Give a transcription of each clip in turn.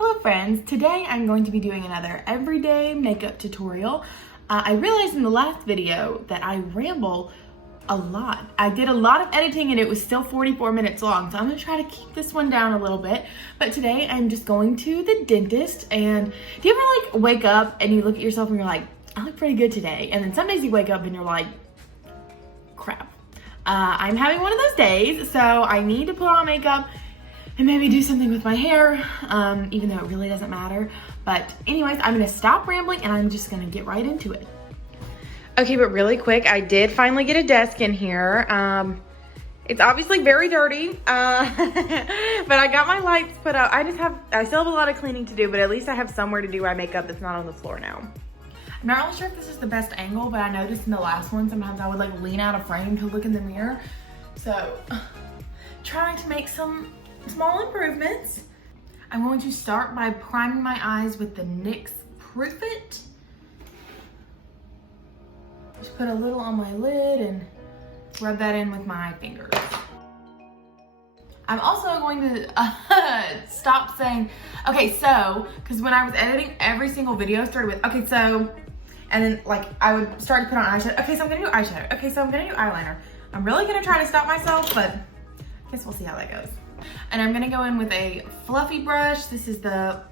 Hello friends, today I'm going to be doing another everyday makeup tutorial. I realized in the last video that I ramble a lot. I did a lot of editing and it was still 44 minutes long, so I'm gonna try to keep this one down a little bit. But today I'm just going to the dentist. And do you ever like wake up and you look at yourself and you're like, I look pretty good today? And then some days you wake up and you're like, crap. I'm having one of those days, so I need to put on makeup and maybe do something with my hair, even though it really doesn't matter. But anyways, I'm gonna stop rambling and I'm just gonna get right into it. Okay, but really quick, I did finally get a desk in here. It's obviously very dirty, but I got my lights put up. I still have a lot of cleaning to do, but at least I have somewhere to do my makeup that's not on the floor now. I'm not really sure if this is the best angle, but I noticed in the last one, sometimes I would like lean out of frame to look in the mirror. So, trying to make some small improvements. I'm going to start by priming my eyes with the NYX Proof It. Just put a little on my lid and rub that in with my fingers. I'm also going to stop saying, okay, so, because when I was editing, every single video started with, okay, so, and then like I would start to put on eyeshadow. Okay, so I'm gonna do eyeshadow. Okay, so I'm gonna do eyeliner. I'm really gonna try to stop myself, but I guess we'll see how that goes. And I'm gonna go in with a fluffy brush. This is the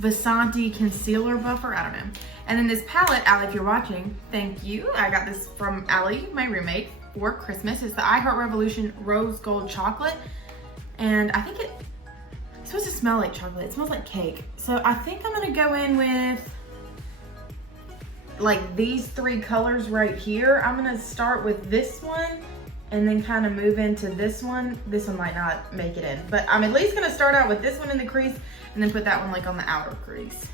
Vasanti Concealer Buffer, I don't know. And then this palette, Allie, if you're watching, thank you. I got this from Allie, my roommate, for Christmas. It's the I Heart Revolution Rose Gold Chocolate. And I think it's supposed to smell like chocolate. It smells like cake. So I think I'm gonna go in with like these three colors right here. I'm gonna start with this one and then kind of move into this one. This one might not make it in, but I'm at least gonna start out with this one in the crease and then put that one like on the outer crease.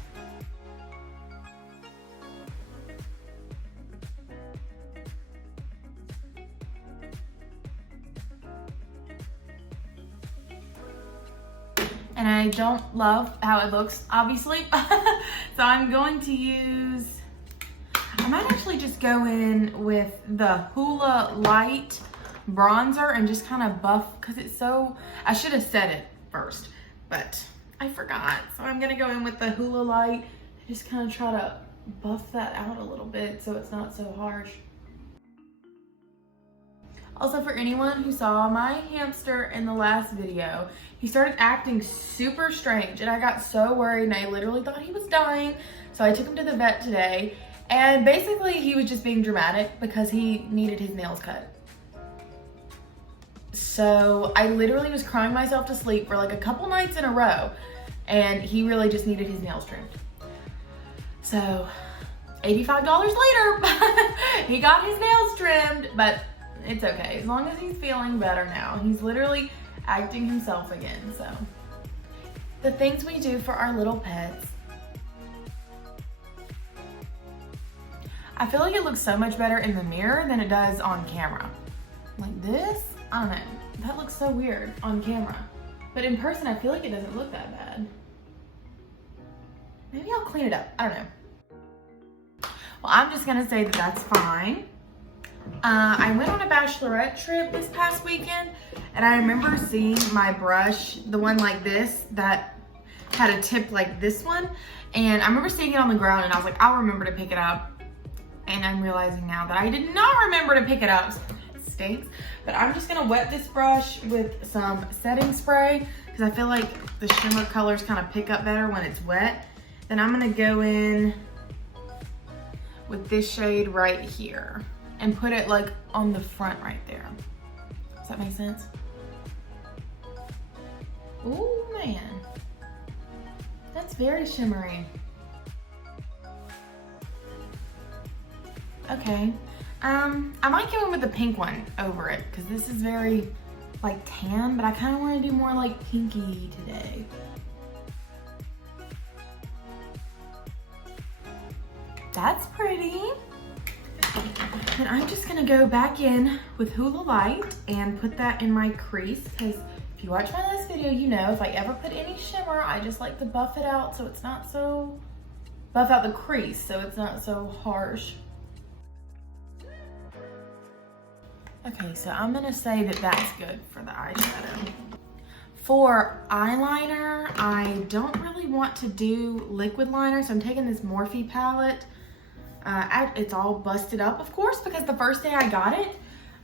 And I don't love how it looks, obviously. So I'm going to use, I might actually just go in with the Hoola Light bronzer and just kind of buff, because it's so, I should have said it first, but I forgot. So I'm gonna go in with the Hoola Light and just kind of try to buff that out a little bit so it's not so harsh. Also, for anyone who saw my hamster in the last video, he started acting super strange and I got so worried and I literally thought he was dying. So I took him to the vet today and basically he was just being dramatic because he needed his nails cut. So I literally was crying myself to sleep for like a couple nights in a row and he really just needed his nails trimmed. So $85 later, he got his nails trimmed, but it's okay, as long as he's feeling better now. He's literally acting himself again, so. The things we do for our little pets. I feel like it looks so much better in the mirror than it does on camera. Like this, I don't know, that looks so weird on camera. But in person, I feel like it doesn't look that bad. Maybe I'll clean it up, I don't know. Well, I'm just gonna say that that's fine. I went on a bachelorette trip this past weekend and I remember seeing my brush, the one like this that had a tip like this one, and I remember seeing it on the ground and I was like, I'll remember to pick it up. And I'm realizing now that I did not remember to pick it up. It stinks. But I'm just gonna wet this brush with some setting spray because I feel like the shimmer colors kind of pick up better when it's wet. Then I'm gonna go in with this shade right here and put it like on the front right there. Does that make sense? Oh man, that's very shimmery. Okay, I might go in with the pink one over it because this is very like tan, but I kind of want to do more like pinky today. That's pretty. And I'm just gonna go back in with Hoola Light and put that in my crease because if you watch my last video, you know if I ever put any shimmer, I just like to buff it out so it's not so, buff out the crease so it's not so harsh. Okay, so I'm gonna say that that's good for the eyeshadow. For eyeliner, I don't really want to do liquid liner, so I'm taking this Morphe palette. It's all busted up, of course, because the first day I got it,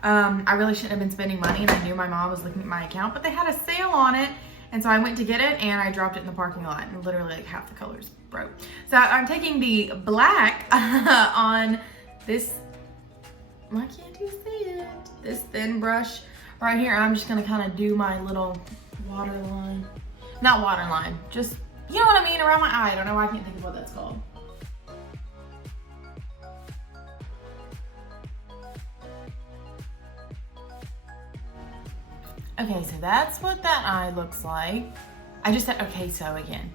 I really shouldn't have been spending money, and I knew my mom was looking at my account, but they had a sale on it, and so I went to get it, and I dropped it in the parking lot, and literally like half the colors broke. So I'm taking the black on this, why can't you see it? This thin brush right here. I'm just gonna kind of do my little waterline, not waterline, just, you know what I mean, around my eye. I don't know why I can't think of what that's called. Okay, so that's what that eye looks like. I just said, okay, so again.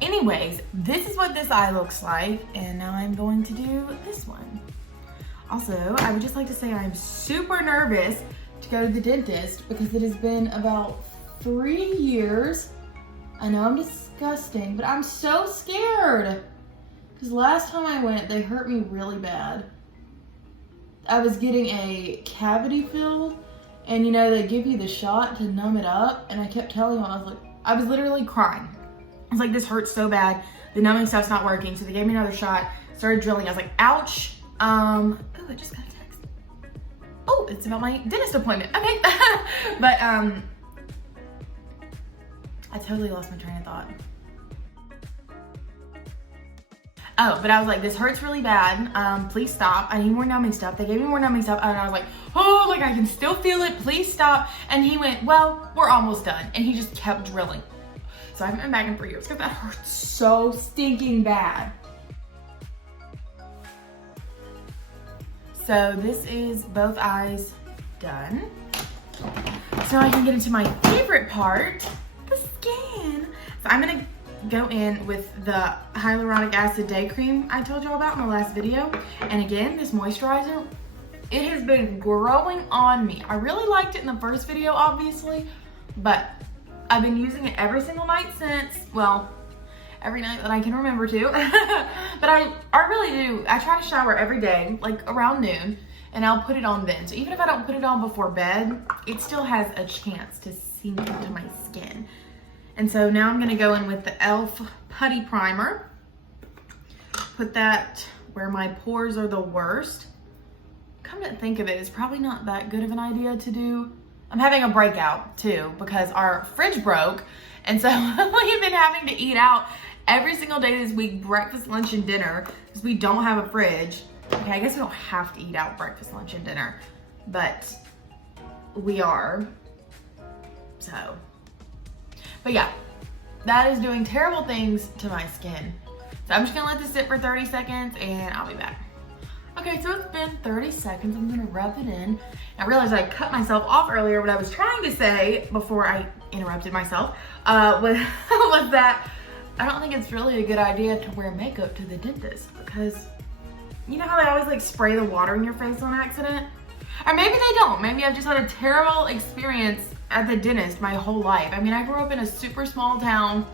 Anyways, this is what this eye looks like, and now I'm going to do this one. Also, I would just like to say I'm super nervous to go to the dentist because it has been about 3 years. I know I'm disgusting, but I'm so scared. Because last time I went, they hurt me really bad. I was getting a cavity filled, and you know, they give you the shot to numb it up, and I kept telling them, I was literally crying. I was like, this hurts so bad. The numbing stuff's not working. So they gave me another shot, started drilling. I was like, ouch. Oh, I just got a text. Oh, it's about my dentist appointment. Okay. But I totally lost my train of thought. Oh, but I was like, this hurts really bad. Please stop. I need more numbing stuff. They gave me more numbing stuff, and I was like, oh, like I can still feel it. Please stop. And he went, well, we're almost done. And he just kept drilling. So I haven't been back in 3 years because that hurts so stinking bad. So this is both eyes done. So I can get into my favorite part, the skin. So I'm gonna go in with the hyaluronic acid day cream I told y'all about in the last video. And again, this moisturizer, it has been growing on me. I really liked it in the first video, obviously, but I've been using it every single night since, well, every night that I can remember to. But I really do. I try to shower every day, like around noon, and I'll put it on then. So even if I don't put it on before bed, it still has a chance to sink into my skin. And so now I'm gonna go in with the e.l.f. Putty Primer. Put that where my pores are the worst. Come to think of it, it's probably not that good of an idea to do. I'm having a breakout too because our fridge broke. And so we've been having to eat out every single day this week, breakfast, lunch, and dinner, because we don't have a fridge. Okay, I guess we don't have to eat out breakfast, lunch, and dinner, but we are, so. But yeah, that is doing terrible things to my skin. So I'm just gonna let this sit for 30 seconds and I'll be back. Okay, so it's been 30 seconds. I'm gonna rub it in. I realized I cut myself off earlier. What I was trying to say before I interrupted myself was that I don't think it's really a good idea to wear makeup to the dentist because you know how they always like spray the water in your face on accident? Or maybe they don't. Maybe I've just had a terrible experience at the dentist my whole life. I mean, I grew up in a super small town.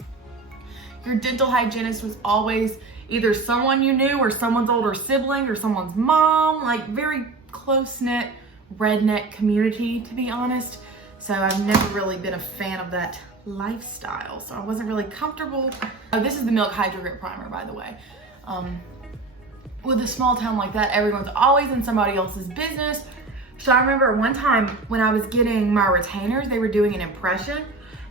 Your dental hygienist was always either someone you knew or someone's older sibling or someone's mom, like very close-knit redneck community, to be honest. So I've never really been a fan of that lifestyle. So I wasn't really comfortable. Oh, this is the Milk Hydro Grip Primer, by the way. With a small town like that, everyone's always in somebody else's business. So I remember one time when I was getting my retainers, they were doing an impression,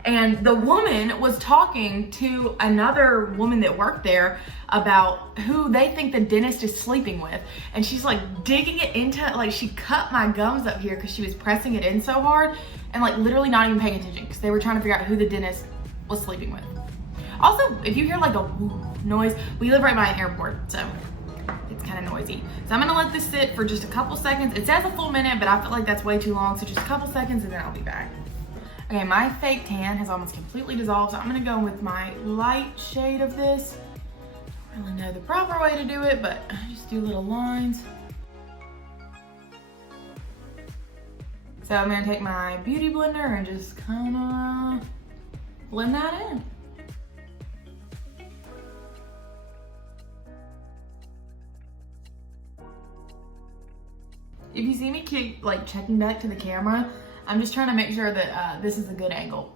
and the woman was talking to another woman that worked there about who they think the dentist is sleeping with. And she's like digging it into, like she cut my gums up here because she was pressing it in so hard and like literally not even paying attention because they were trying to figure out who the dentist was sleeping with. Also, if you hear like a whoo noise, we live right by an airport, so it's kind of noisy. So I'm gonna let this sit for just a couple seconds. It says a full minute, but I feel like that's way too long, so just a couple seconds and then I'll be back. Okay, my fake tan has almost completely dissolved, so I'm gonna go with my light shade of this. I don't really know the proper way to do it, but I just do little lines. So I'm gonna take my beauty blender and just kinda blend that in. If you see me keep like checking back to the camera, I'm just trying to make sure that this is a good angle.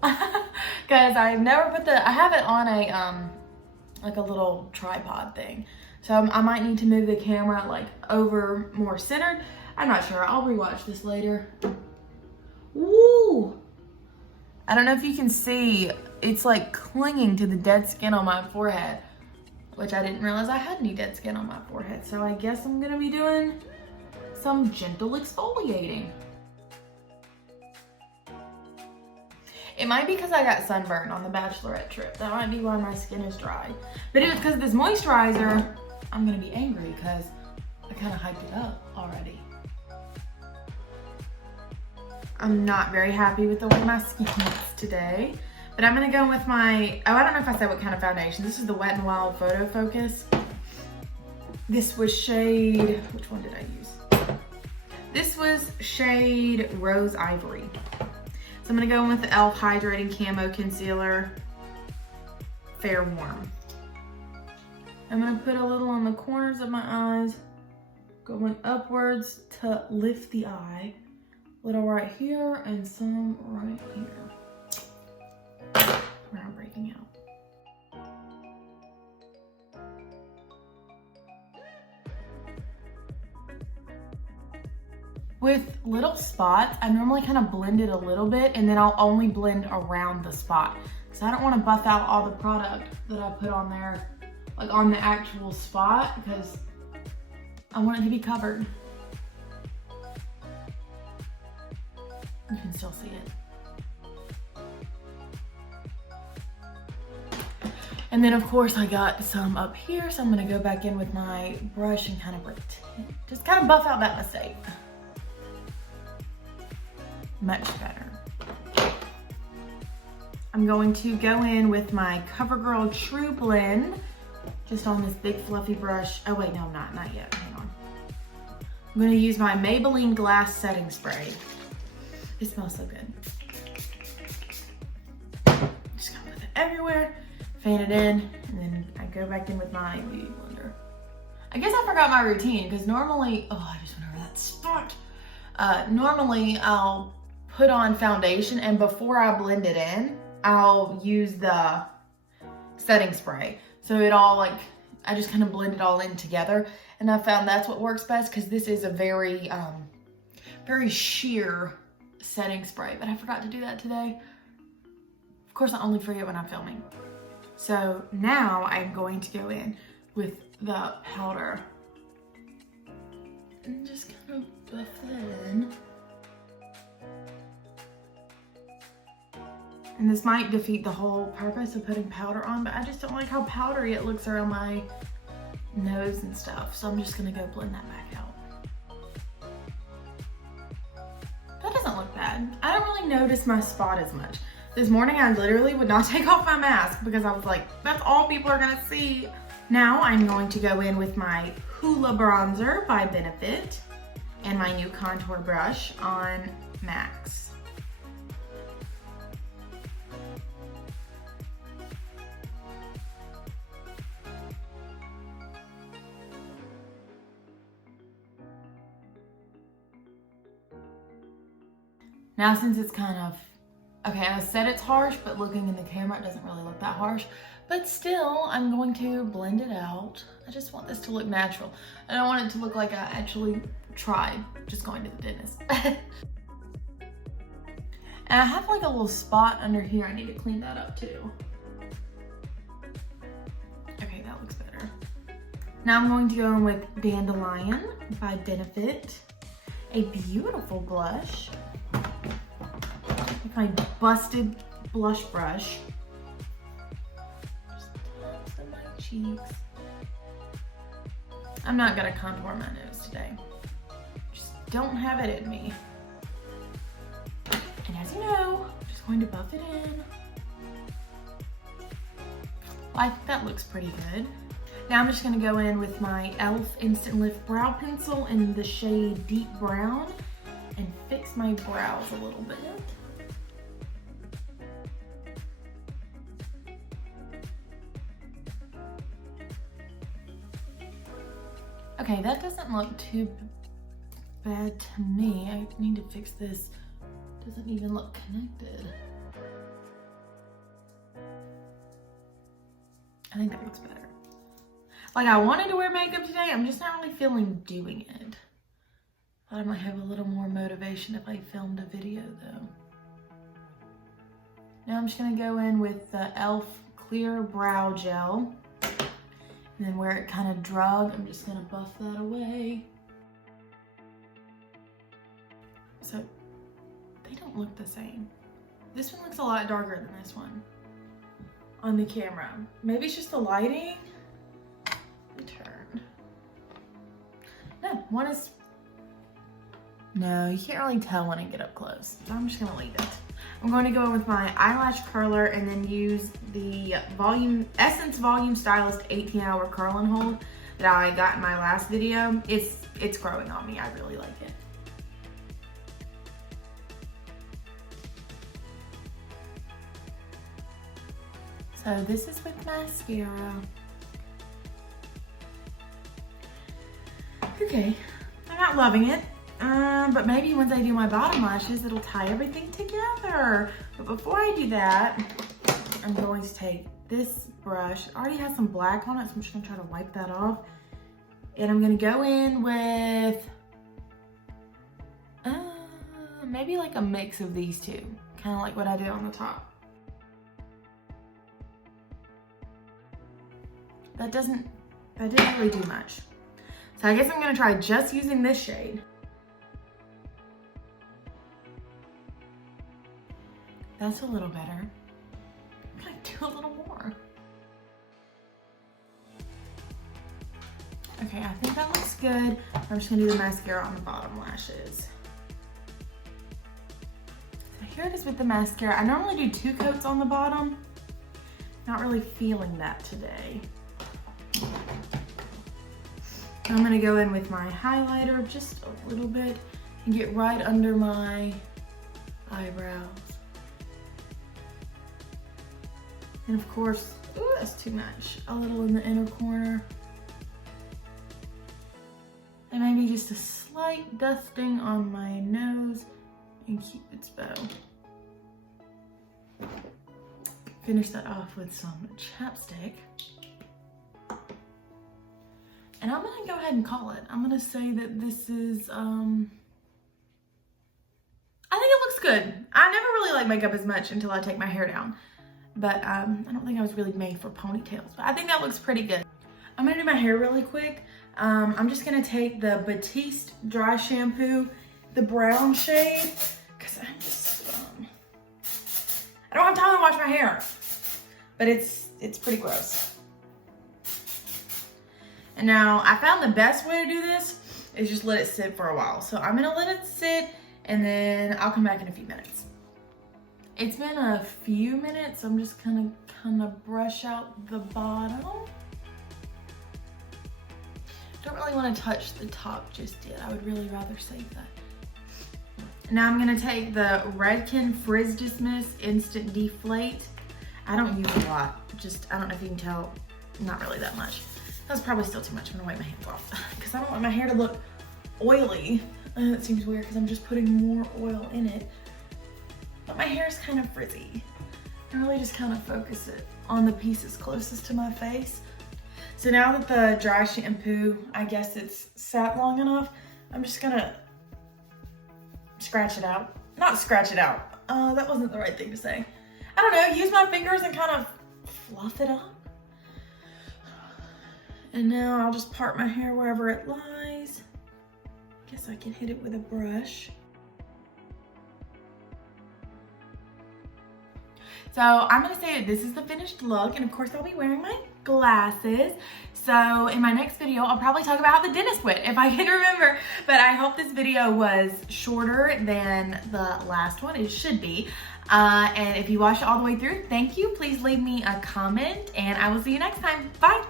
because I've never put I have it on a, like a little tripod thing. So I might need to move the camera like over more centered. I'm not sure, I'll rewatch this later. Woo! I don't know if you can see, it's like clinging to the dead skin on my forehead, which I didn't realize I had any dead skin on my forehead. So I guess I'm gonna be doing some gentle exfoliating. It might be because I got sunburned on the bachelorette trip. That might be why my skin is dry. But it was because of this moisturizer. I'm gonna be angry because I kind of hyped it up already. I'm not very happy with the way my skin looks today. But I'm gonna go with my, oh, I don't know if I said what kind of foundation. This is the Wet n Wild Photo Focus. This was shade, which one did I use? This was shade Rose Ivory. So I'm gonna go in with the e.l.f. Hydrating Camo Concealer, Fair Warm. I'm gonna put a little on the corners of my eyes, going upwards to lift the eye. A little right here and some right here. Where I'm breaking out. With little spots, I normally kind of blend it a little bit and then I'll only blend around the spot. So I don't want to buff out all the product that I put on there, like on the actual spot, because I want it to be covered. You can still see it. And then of course I got some up here, so I'm gonna go back in with my brush and kind of just kind of buff out that mistake. Much better. I'm going to go in with my CoverGirl True Blend, just on this big fluffy brush. Oh wait, no, not yet, hang on. I'm gonna use my Maybelline Glass Setting Spray. It smells so good. Just gonna put it everywhere, fan it in, and then I go back in with my beauty blender. I guess I forgot my routine, because normally, oh, I just went over that spot. Normally I'll put on foundation, and before I blend it in, I'll use the setting spray. So it all like, I just kind of blend it all in together. And I found that's what works best, because this is a very, very sheer setting spray, but I forgot to do that today. Of course, I only forget when I'm filming. So now I'm going to go in with the powder and just kind of buff that in. And this might defeat the whole purpose of putting powder on, but I just don't like how powdery it looks around my nose and stuff. So I'm just gonna go blend that back out. That doesn't look bad. I don't really notice my spot as much. This morning I literally would not take off my mask because I was like, that's all people are gonna see. Now I'm going to go in with my Hoola Bronzer by Benefit and my new contour brush on Max. Now since it's kind of, okay, I said it's harsh, but looking in the camera, it doesn't really look that harsh. But still, I'm going to blend it out. I just want this to look natural. I don't want it to look like I actually tried just going to the dentist. And I have like a little spot under here. I need to clean that up too. Okay, that looks better. Now I'm going to go in with Dandelion by Benefit. A beautiful blush. With my busted blush brush. Just tons of my cheeks. I'm not gonna contour my nose today. Just don't have it in me. And as you know, I'm just going to buff it in. Well, I think that looks pretty good. Now I'm just gonna go in with my e.l.f. Instant Lift Brow Pencil in the shade Deep Brown and fix my brows a little bit. Okay, that doesn't look too bad to me. I need to fix this. Doesn't even look connected. I think that looks better. Like, I wanted to wear makeup today. I'm just not really feeling doing it. Thought I might have a little more motivation if I filmed a video though. Now I'm just gonna go in with the e.l.f. Clear Brow Gel. And then where it kind of drug, I'm just gonna buff that away. So, they don't look the same. This one looks a lot darker than this one on the camera. Maybe it's just the lighting. Turn. No, one is, no, you can't really tell when I get up close. So I'm just gonna leave it. I'm going to go in with my eyelash curler and then use the Essence Volume Stylist 18-hour curl and hold that I got in my last video. It's growing on me, I really like it. So this is with mascara. Okay, I'm not loving it, but maybe once I do my bottom lashes, it'll tie everything together. But before I do that, I'm going to take this brush. It already has some black on it, so I'm just gonna try to wipe that off. And I'm gonna go in with, maybe like a mix of these two, kind of like what I did on the top. That didn't really do much. So I guess I'm gonna try just using this shade. That's a little better. I'm gonna do a little more. Okay, I think that looks good. I'm just gonna do the mascara on the bottom lashes. So here it is with the mascara. I normally do 2 coats on the bottom. Not really feeling that today. I'm gonna go in with my highlighter just a little bit and get right under my eyebrows. And of course, ooh, that's too much. A little in the inner corner. And maybe just a slight dusting on my nose and Cupid's bow. Finish that off with some chapstick. And I'm gonna go ahead and call it. I'm gonna say that this is, I think it looks good. I never really like makeup as much until I take my hair down. But I don't think I was really made for ponytails, but I think that looks pretty good. I'm gonna do my hair really quick. I'm just gonna take the Batiste dry shampoo, the brown shade, cause I'm just, I don't have time to wash my hair, but it's pretty gross. And now I found the best way to do this is just let it sit for a while. So I'm gonna let it sit and then I'll come back in a few minutes. It's been a few minutes. I'm just gonna kind of brush out the bottom. Don't really want to touch the top just yet. I would really rather save that. Now I'm gonna take the Redken Frizz Dismiss Instant Deflate. I don't use a lot. I don't know if you can tell, not really that much. That's probably still too much. I'm gonna wipe my hands off because I don't want my hair to look oily. That seems weird because I'm just putting more oil in it. But my hair is kind of frizzy. I really just kind of focus it on the pieces closest to my face. So now that the dry shampoo, I guess it's sat long enough, I'm just gonna scratch it out. Not scratch it out. That wasn't the right thing to say. I don't know, use my fingers and kind of fluff it up. And now I'll just part my hair wherever it lies. Guess I can hit it with a brush. So I'm gonna say that this is the finished look, and of course I'll be wearing my glasses. So in my next video, I'll probably talk about how the dentist went, if I can remember. But I hope this video was shorter than the last one. It should be. And if you watched it all the way through, thank you. Please leave me a comment, and I will see you next time. Bye.